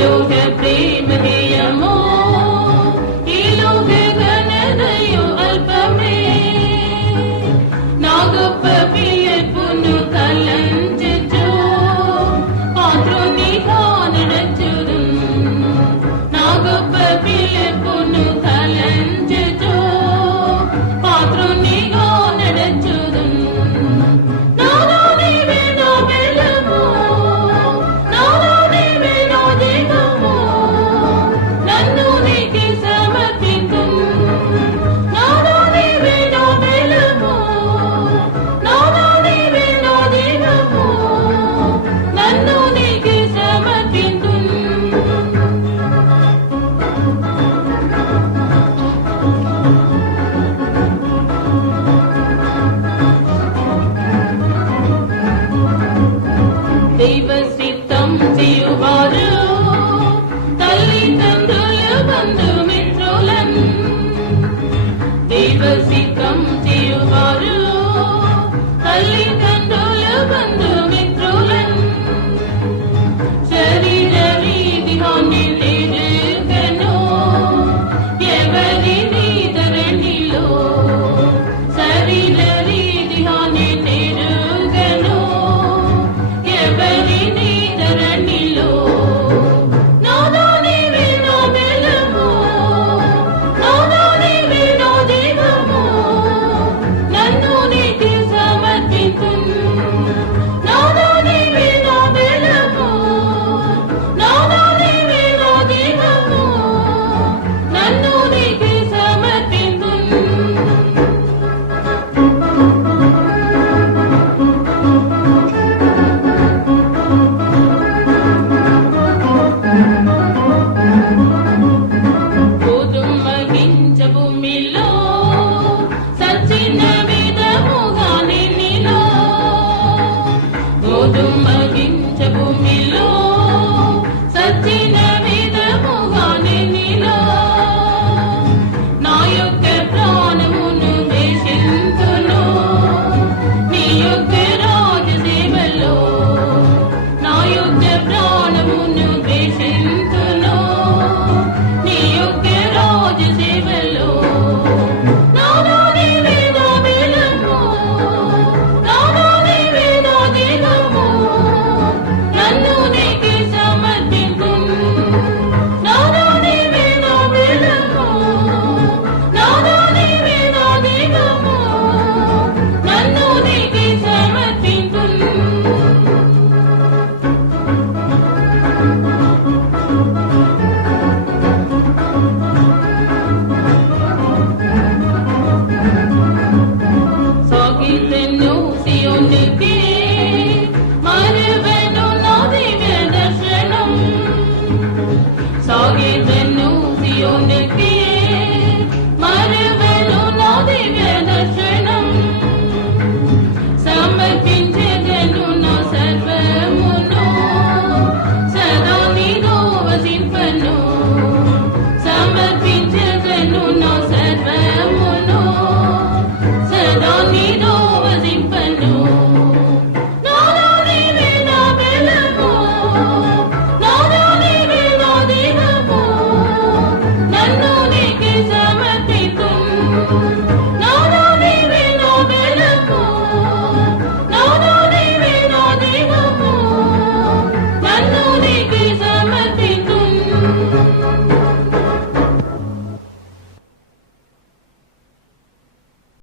you have been. தெய்வ சித்தம் செய்யுவாறு தள்ளி தந்துல பந்து மின்றோலன் தெய்வ சித்தம் செய்யுவார்